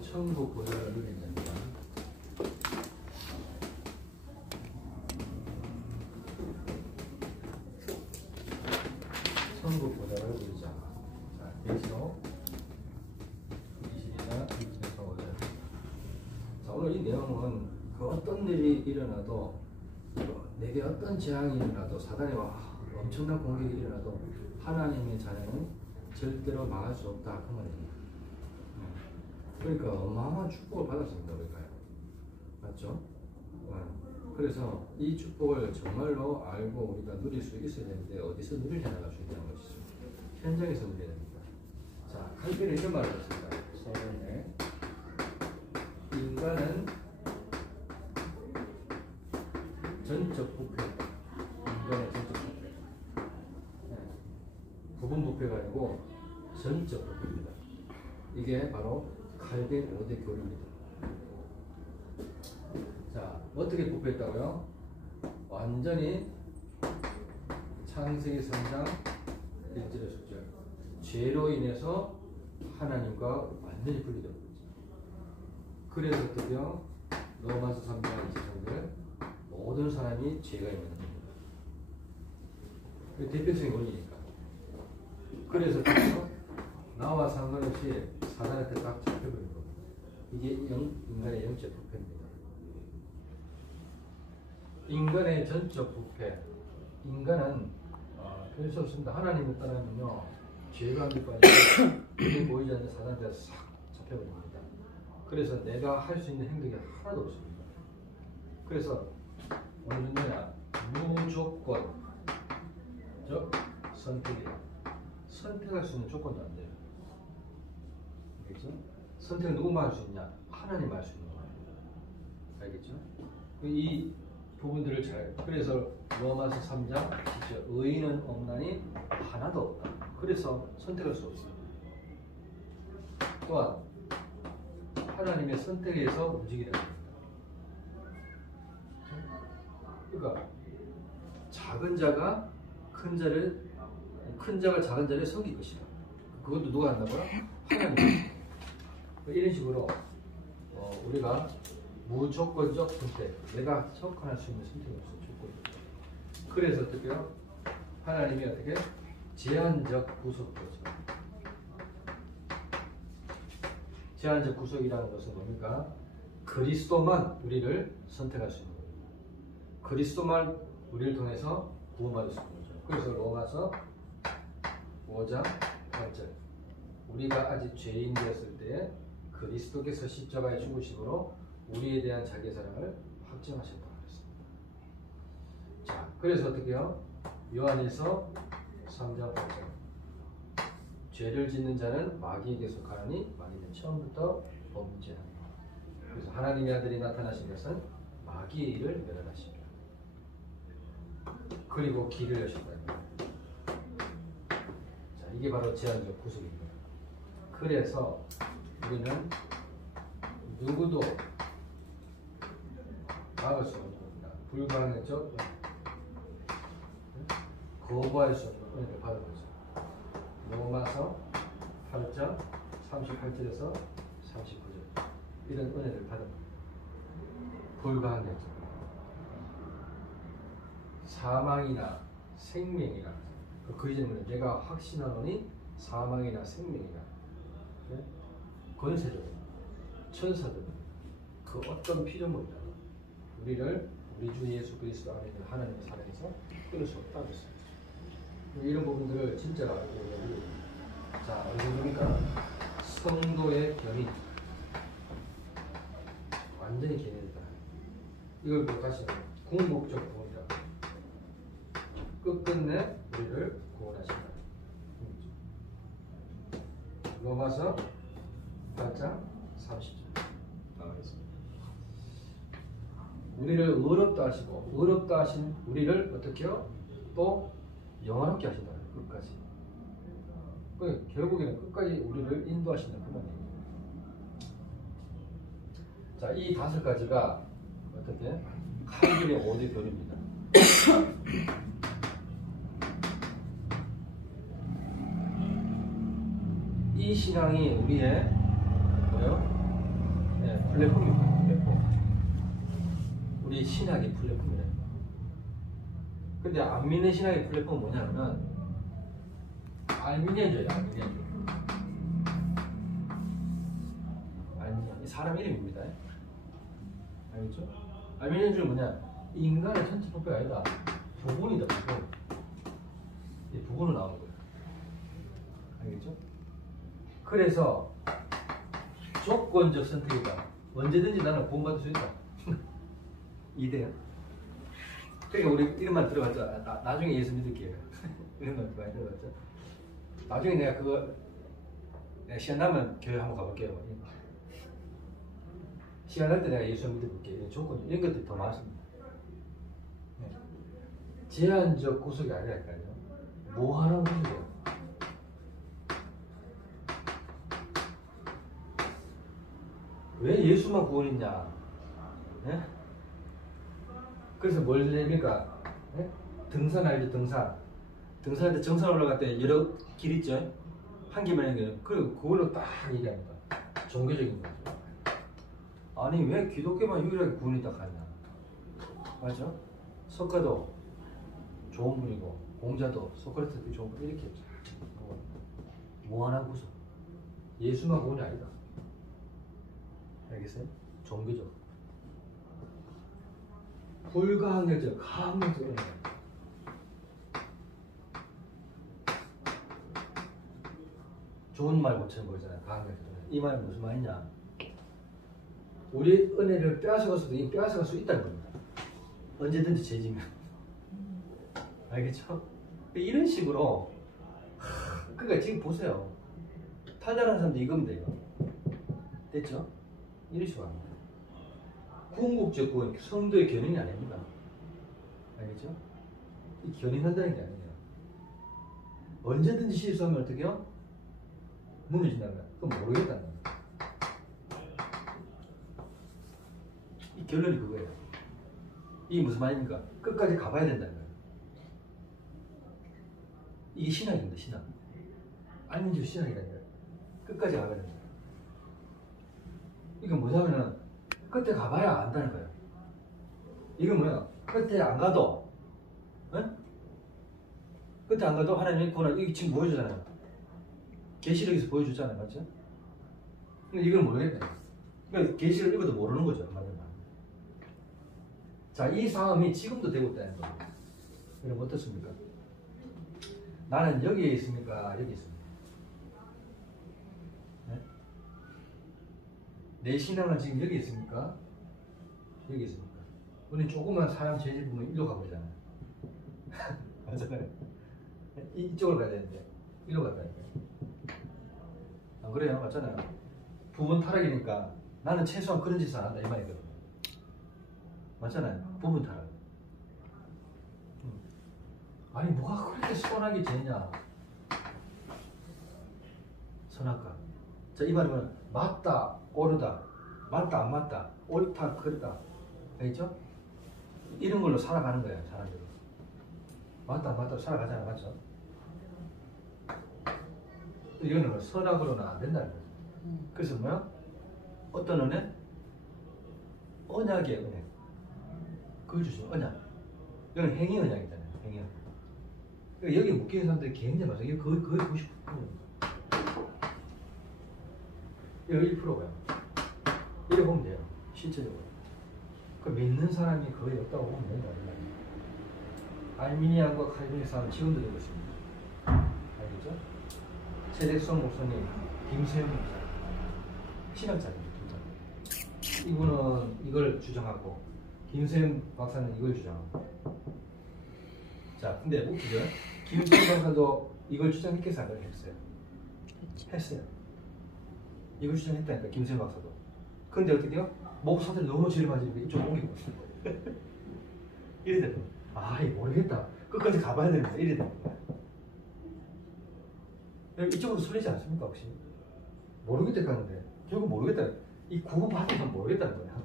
우리는 천국 보좌를 누리는 겁니다. 천국 보좌를 누리자. 자, 그래서 22장 1절에서 5절. 자, 오늘 이 내용은 그 어떤 일이 일어나도 내게 어떤 재앙이 일어나도 사단의 엄청난 공격이 일어나도 하나님의 자녀는 절대로 망할 수 없다 그 말입니다. 그러니까 어마어마한 축복을 받았습니다. 우리가요. 맞죠? 그래서 이 축복을 정말로 알고 우리가 누릴 수 있어야 되는데 어디서 누리려 나갈 수 있다는 것이죠. 현장에서 누려야 됩니다. 자, 칼빈은 이런 말을 했습니다. 서론에 인간은 전적 부패, 인간의 전적 부패. 부분 부패가 아니고 전적 부패입니다. 이게 바로 칼빈 5대 교리입니다. 자, 어떻게 부패했다고요? 완전히 창세기 3장 1절에서 10절 죄로 인해서 하나님과 완전히 분리되고 있죠. 그래서 어떻게요? 로마서 3장 23절 모든 사람이 죄가 있는 겁니다. 대표적인 원리니까. 그래서 나와 상관없이 사단한테 딱 잡혀버린 겁니다. 이게 인간의 영적 부패입니다. 인간의 전적 부패. 인간은 별 수 없습니다. 하나님을 따르면요 죄가 밑바닥에 눈에 보이지 않는 사단한테 싹 잡혀버립니다. 그래서 내가 할 수 있는 행동이 하나도 없습니다. 그래서 어느 정도냐 무조건 즉 선택이다. 선택할 수 있는 조건도 안 돼요. 알겠죠? 선택은 누구만 할 수 있냐? 하나님 할 수 있는 거예요. 알겠죠? 이 부분들을 잘, 그래서 로마서 3장 10절 의인은 없나니 하나도 없다. 그래서 선택할 수 없습니다. 또한 하나님의 선택에 의해서 움직이라는 겁니다. 그러니까 작은 자가 큰 자가 작은 자를 섬길 것이다. 그것도 누가 한다고요? 하나님. 이런 식으로 우리가 무조건적 선택, 내가 석권할 수 있는 선택이 없어요. 조건이죠. 그래서 어떻게요? 하나님이 어떻게? 제한적 구속이죠. 제한적 구속이라는 것은 뭡니까? 그리스도만 우리를 선택할 수 있는 겁니다. 그리스도만 우리를 통해서 구원받을 수 있는 거죠. 그래서 로마서 5장 8절 우리가 아직 죄인 되었을 때에 그리스도께서 십자가에 죽으심으로 우리에 대한 자기의 사랑을 확증하셨다고 했습니다. 자, 그래서 어떻게 해요? 요한에서 3장 8절 죄를 짓는 자는 마귀에게 속하니 마귀는 처음부터 범죄합니다. 그래서 하나님의 아들이 나타나신 것은 마귀의 일을 멸하십니다. 그리고 길을 여신다. 자, 이게 바로 제한적 구속입니다. 그래서 우리는 누구도 막을 수 없는 겁니다. 불가능했죠? 거부할 수 없는 은혜를 받은 거죠. 로마서 8장 38절에서 39절 이런 은혜를 받은 겁니다. 불가능했죠. 사망이나 생명이나 그 이전에 내가 확신하노니 사망이나 생명이나 권세도 천사도 그 어떤 피조물이나 우리를 우리 주 예수 그리스도 안에 있는 하나님의 사랑에서 끊을 수 없다고 했습니다. 이런 부분들을 진짜 알고 자 어디 보니까 성도의 견인 완전히 견인했다. 이걸 또 다시 궁극적 구원이다. 끝끝내 우리를 구원하신다. 로마서 8장 30절 나와 있습니다. 우리를 의롭다 하시고 의롭다 하신 우리를 어떻게요? 또 영원하게 하신다. 끝까지. 결국에는 끝까지 우리를 인도하신다. 그 말이에요. 자, 이 5가지가 어떻게? 칼빈의 5대 교리입니다. 이 신앙이 우리의 뭐요? 네, 플랫폼입니다. 플랫폼. 우리 신학의 플랫폼이라는 거. 근데 안 믿는 신학의 플랫폼은 뭐냐면은 알미니언주의예요. 알미니언주의. 알미니언. 사람 이름입니다. 알겠죠? 알미니언주의는 뭐냐? 인간의 전체 폭포가 아니라 부분이다. 부분. 이 부분으로 나오는 거예요. 알겠죠? 그래서 조건적 선택이다. 언제든지 나는 구원받을 수 있다. 이돼요. 그러니까 우리 이런 말 들어봤죠. 나중에 예수 믿을게요. 이런 말 많이 들어봤죠. 나중에 내가 그거 내가 시간 나면 교회 한번 가볼게요. 시간 날 때 내가 예수 믿어볼게. 이런 조건, 이런 것들이 더 많습니다. 네. 제한적 구속이 아니라니까요. 무한한 구속이에요. 왜 예수만 구원했냐? 네? 그래서 뭘 내니까 네? 등산 알죠? 등산. 등산할 때 정상 올라갈 때 여러 길 있죠? 한 길만 있는 거. 그걸로 딱 얘기합니다. 종교적인 거죠. 아니 왜 기독교만 유일하게 구원이 딱 하냐? 맞죠? 석가도 좋은 분이고 공자도 소크라테스도 좋은 분 이렇게 했죠. 무한한 구속. 예수만 구원이 아니다. 알겠어요? 종교적. 불가항력적, 가항력적. 좋은 말 고치는 거잖아요. 가항력적. 이 말은 무슨 말이냐? 우리 은혜를 빼앗아가서도 이 빼앗아갈 수 있다는 겁니다. 언제든지 죄지면. 알겠죠? 이런 식으로 그러니까 지금 보세요. 탈달하는 사람도 이겁니다. 이거. 됐죠? 이런 식으로 합니다. 궁극적 구원, 성도의 견인이 아닙니다. 알겠죠? 이 견인한다는 게 아니에요. 언제든지 실수하면 어떻게 해요? 무너진다는 거야. 그럼 모르겠다는 거야. 이 결론이 그거예요. 이게 무슨 말입니까? 끝까지 가봐야 된다는 거예요. 이게 신학입니다. 신학. 안민주 신학이라는 거예요. 끝까지 가봐야 된다. 이건 뭐냐면은 끝에 가봐야 안다는 거예요. 이건 뭐야? 끝에 안 가도, 에? 끝에 안 가도 하나님이 구원을 이게 지금 보여주잖아요. 계시록에서 보여주잖아요, 맞죠? 근데 이걸 모르겠네. 그러니까 계시록 읽어도 모르는 거죠, 맞는 말. 자, 이 싸움이 지금도 되고 있다는 거예요. 여러분 어떻습니까? 나는 여기에 있습니까? 여기 있습니까? 내 신앙은 지금 여기 있습니까? 여기 있습니까? 우리 조그만 사람 죄질 보면 일로 가버리잖아요. 맞잖아요. 이쪽으로 가야 되는데 일로 갔다니까요. 안 그래요? 맞잖아요. 부분 타락이니까 나는 최소한 그런 짓을 안 한다 이 말이거든요. 맞잖아요. 부분 타락. 아니 뭐가 그렇게 선하게 죄냐? 선악과. 자, 이 말이면 맞다, 옳다, 맞다, 안 맞다, 옳다, 그렇다. 알겠죠? 이런 걸로 살아가는 거예요, 사람들은. 맞다, 안 맞다 살아가잖아, 맞죠? 이거는 선악으로는 안 된다는 거죠. 그래서 뭐야? 어떤 은혜? 언약의 은혜. 그걸 주시면 언약. 이건 행위 언약이잖아요, 행위 언약. 그러니까 여기 묶이는 사람들이 굉장히 많아요. 이게 거의 90%. 여기 1%고요. 이렇게 보면 돼요. 실제적으로. 그 믿는 사람이 거의 없다고 보면 된다. 알미니안과 칼빈의 싸움은 지금도 되고 있습니다. 알겠죠? 최백성 목사님, 김세영 목사, 신학자입니다. 이분은 이걸 주장하고, 김세영 박사는 이걸 주장하고. 자, 근데 웃기죠? 김세영 박사도 이걸 주장했겠어요? 안 했어요? 했어요. 이걸 주장했다니까, 김세영 박사도. 근데 어떻게 해요? 목사들이 너무 죄를 맞으니까 이쪽 옮기고 이래 되는 거야. 아, 모르겠다. 끝까지 가봐야 되는데 이래 되는 거야. 이쪽으로 설리지 않습니까, 혹시? 모르겠다 가는데 결국 모르겠다. 이 구분 받은 건 모르겠다는 거야.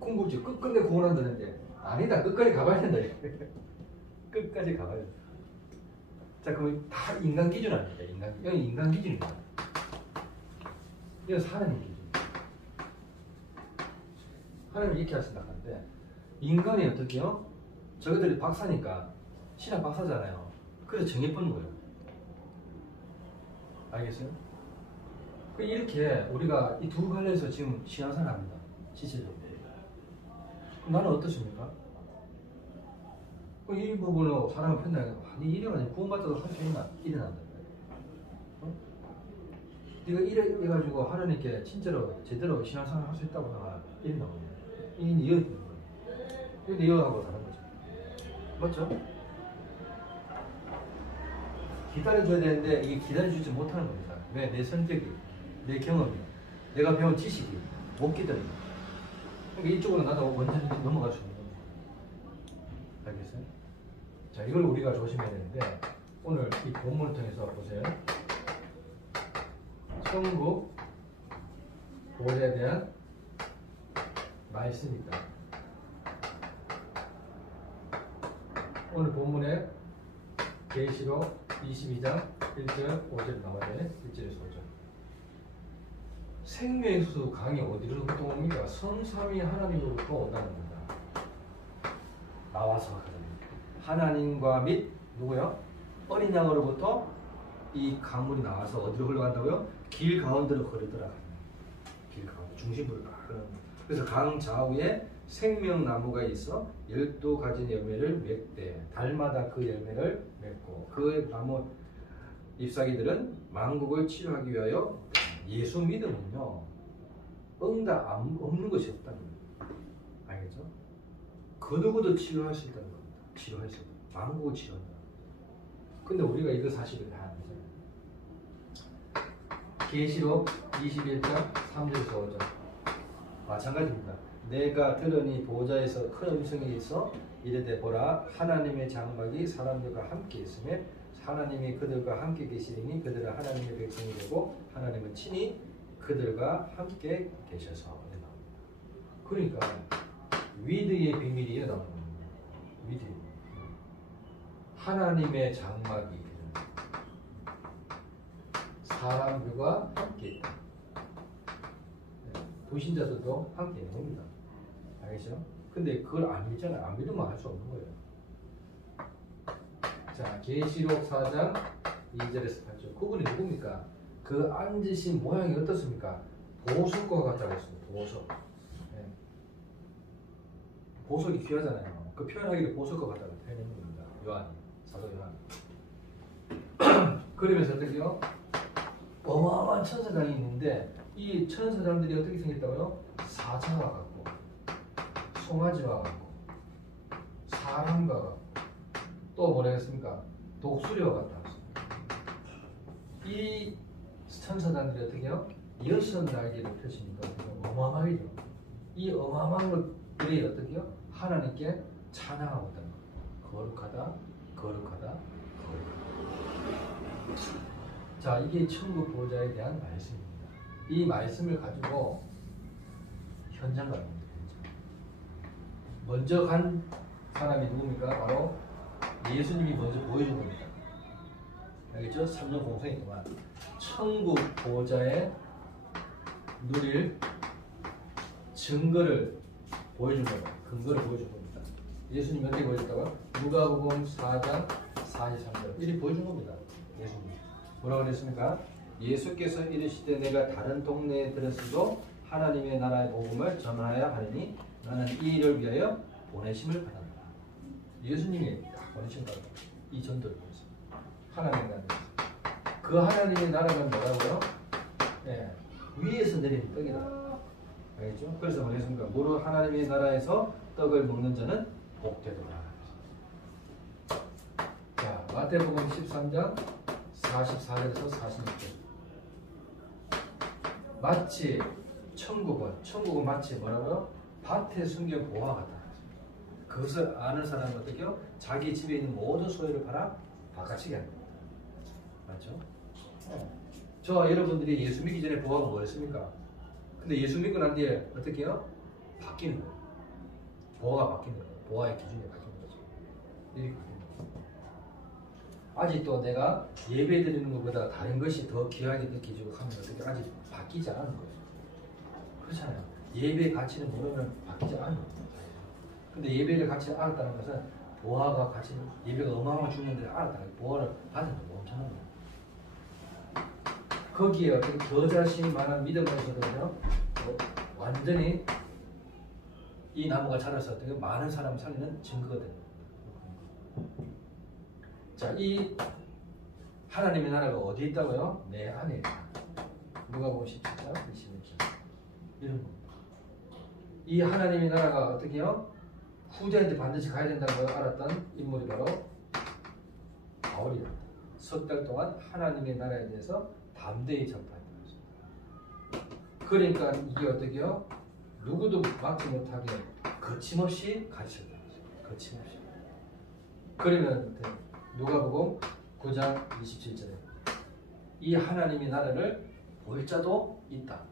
궁극지 끝끝내 구원한다는데 아니다. 끝까지 가봐야 된다. 끝까지 가봐야 된다. 자, 그럼 다 인간 기준 아닙니까? 여기 인간 기준입니다. 이건 하나님 기준. 하나님이 이렇게 하신다 하는데 인간이 어떻게요? 저희들이 박사니까 신학 박사잖아요. 그래서 정해보는 거예요. 알겠어요? 이렇게 우리가 이 두 갈래에서 지금 신앙생활 합니다. 실질적으로. 나는 어떻습니까? 이 부분으로 사람을 판단해서 네 이래가지고 구원받아도 할 수 있나? 일어난다. 어? 네가 이래가지고 하나님께 진짜로 제대로 신앙생활 할 수 있다고 생각하면 일어나는 거야. 이게 네 여인 거야. 이게 네 여하고 다른 거죠. 맞죠? 기다려줘야 되는데 이게 기다려주지 못하는 겁니다. 왜? 내 성격이, 내 경험이, 내가 배운 지식이 못 기다립니다. 그러니까 이쪽으로 나도 완전히 넘어갈 수 있는 겁니다. 알겠어요? 자, 이걸 우리가 조심해야 되는데 오늘 이 본문을 통해서 보세요. 천국 보호자에 대한 말씀이 있다. 오늘 본문에 계시록 22장 1절 5절 나와야 돼. 1절에서 5절. 생명수 강이 어디로부터 옵니까? 성삼위 하나님으로부터 온다는 겁니다. 나와서 하나님과 및 누구요? 어린 양으로부터 이 강물이 나와서 어디로 흘러간다고요? 길 가운데로 흐르더라. 길 가운데 중심부를 흐르는. 그래서 강 좌우에 생명나무가 있어 12가지 열매를 맺되 달마다 그 열매를 맺고 그 나무 잎사귀들은 만국을 치료하기 위하여. 예수 믿으면요 응답 없는 것이 없다는 겁니다. 알겠죠? 그 누구도 치료할 수 있다는 겁니다. 치료할 수 있다. 만국을 치료한다. 근데 우리가 이거 사실을 다 안 하잖아요. 계시록 21장 3절에서 5절 마찬가지입니다. 내가 들으니 보호자에서 큰 음성이 있어 이르되 보라 하나님의 장막이 사람들과 함께 있으며 하나님이 그들과 함께 계시리니 그들은 하나님의 백성이 되고 하나님은 친히 그들과 함께 계셔서. 그러니까 위드의 비밀이 나오는 겁니다. 위드. 하나님의 장막이 사람들과 함께 있다. 불신자들도 함께 있는 겁니다. 알겠죠? 근데 그걸 안 믿잖아요. 안 믿으면 할 수 없는 거예요. 자, 계시록 4장 2절에서 8절. 그분이 누굽니까? 그 앉으신 모양이 어떻습니까? 보석과 같다고 했습니다. 보석. 네. 보석이 귀하잖아요. 그 표현하기를 보석과 같다고 표현하는 겁니다. 요한, 사도 요한. 그러면서 어떻게요? 어마어마한 천사장이 있는데 이 천사장들이 어떻게 생겼다고요? 사자와 같고 송아지와 같고 사람과 같고 또 뭐라 했습니까? 독수리와 같다. 이 천사단들이 어떻게 해요? 6날개를 펼치니까 어마어마하죠. 이 어마어마한 것들이 어떻게 해요? 하나님께 찬양하고 있다는 거예요. 거룩하다, 거룩하다, 거룩하다. 자, 이게 천국 보호자에 대한 말씀입니다. 이 말씀을 가지고 현장 가는 겁니다. 먼저 간 사람이 누굽니까? 바로 예수님이 먼저 보여준 겁니다. 알겠죠? 3년 공생이 동안 천국 보호자의 누릴 증거를 보여준 겁니다. 근거를 보여준 겁니다. 예수님이 어떻게 보여줬다고요? 누가복음 4장 43절 이렇게 보여준 겁니다. 예수님 뭐라고 그랬습니까? 예수께서 이르시되 내가 다른 동네에 들었어도 하나님의 나라의 복음을 전하여야 하리니 나는 이 일을 위하여 보내심을 받았다. 예수님이 보내신 거예요. 이 전도를 보내서 하나님의 나라. 그 하나님의 나라는 뭐라고요? 네, 위에서 내리는 떡이다. 알겠죠? 그래서 뭐랬습니까? 무릇 하나님의 나라에서 떡을 먹는 자는 복되도다. 자, 마태복음 13장 44절에서 46절. 마치 천국은 마치 뭐라고요? 밭에 숨긴 보화 같다. 그것을 아는 사람은 어떻게요? 자기 집에 있는 모든 소유를 팔아 바꿔치게 합니다. 맞죠? 저와 여러분들이 예수 믿기 전에 보화가 뭐였습니까? 근데 예수 믿고 난 뒤에 어떻게 해요? 바뀌는 거예요. 보화가 바뀌는 거예요. 보화의 기준이 바뀌는 거죠. 이렇게 아직도 내가 예배 드리는 것보다 다른 것이 더 귀하게 느껴지고 하면 어떻게 아직 바뀌지 않은 거예요. 그렇잖아요. 예배의 가치는 모르면 바뀌지 않아요. 근데 예배의 가치를 알았다는 것은 보화가 가치는 예배가 어마어마한 중요한데 알았다는 거예요. 보화를 받은 거 엄청난 거예요. 거기에 어떻게 더 자신이 만한 믿음을 있어도요 완전히 이 나무가 자라서 어떻게 많은 사람을 살리는 증거가 됩니다. 자, 이 하나님의 나라가 어디 있다고요? 내 안에 있다. 누가복음 17장 21절 이런 겁니다. 이 하나님의 나라가 어떻게요? 후대한테 반드시 가야 된다고 알았던 인물이 바로 바울이다. 석 달 동안 하나님의 나라에 대해서 담대히 전파했다. 그러니까 이게 어떻게요? 누구도 막지 못하게 거침없이 가르쳤다. 거침없이. 그러면 누가복음 9장 27절에 이 하나님의 나라를 볼 자도 있다.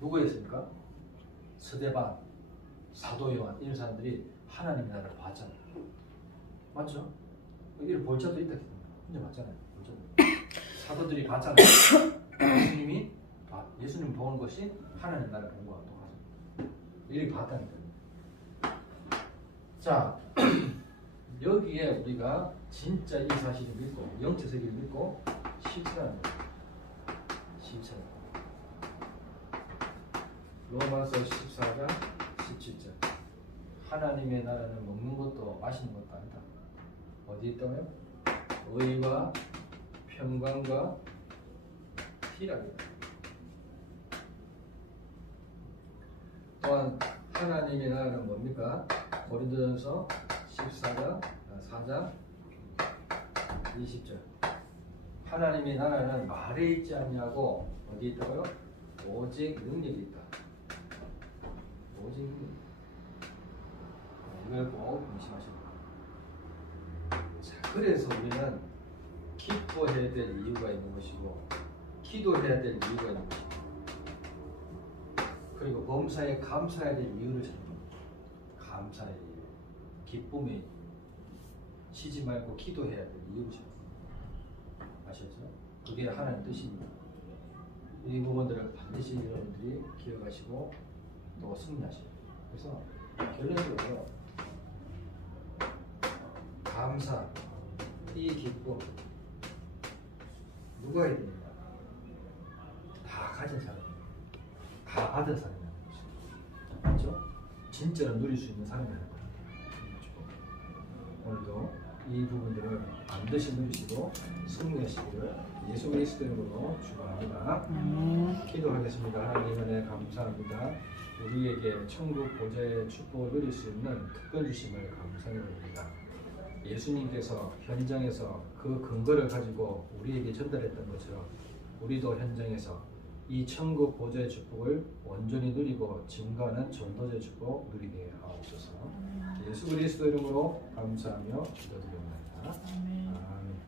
누구였습니까? 스데반, 사도 요한 이런 사람들이 하나님의 나라를 봤잖아요. 맞죠? 이를 볼 자도 있다. 근데 맞잖아요. 볼 자도. 사도들이 봤잖아요. 예수님 보는 것이 하나님 나라를 본 거와 똑같아요. 이렇게 봤다니까요. 자, 여기에 우리가 진짜 이 사실을 믿고 영적 세계를 믿고 실천하는 거예요. 실천. 로마서 14장 17절. 하나님의 나라는 먹는 것도 마시는 것도 아니다. 어디 있다고요? 의와 평강과 희락이다. 또한 하나님의 나라는 뭡니까? 고린도전서 14장 4장 20절. 하나님의 나라는 말에 있지 않냐고 어디 있다고요? 오직 능력이 있다. 오직 능력. 이걸 꼭 명심하셔야 돼요. 자, 그래서 우리는 기뻐해야 될 이유가 있는 것이고 기도해야 될 이유가 있는 것이고 그리고 범사에 감사해야 될 이유를 찾는 겁니다. 감사의 이유, 기쁨의 이유. 쉬지 말고 기도해야 될 이유를 찾는 겁니다. 아셨죠? 그게 하나님 뜻입니다. 이 부분들을 반드시 여러분들이 기억하시고 또 승리하셔야 돼요. 그래서 결론적으로 감사, 이 기쁨 누가 해야 됩니까? 다 가진 사람, 다 받은 사람이라는 것이죠. 맞죠? 진짜로 누릴 수 있는 사람이라는 거예요. 오늘도 이 부분들을 반드시 누리시고 승리하시기를 예수 그리스도 이름으로 축원합니다. 기도하겠습니다. 하나님 은혜 감사합니다. 우리에게 천국 보좌의 축복을 누릴 수 있는 특권 주심을 감사드립니다. 예수님께서 현장에서 그 근거를 가지고 우리에게 전달했던 것처럼 우리도 현장에서 이 천국 보좌의 축복을 온전히 누리고 증거하는 전도자의 축복 누리게 하옵소서. 예수 그리스도 이름으로 감사하며 기도드립니다. 아멘.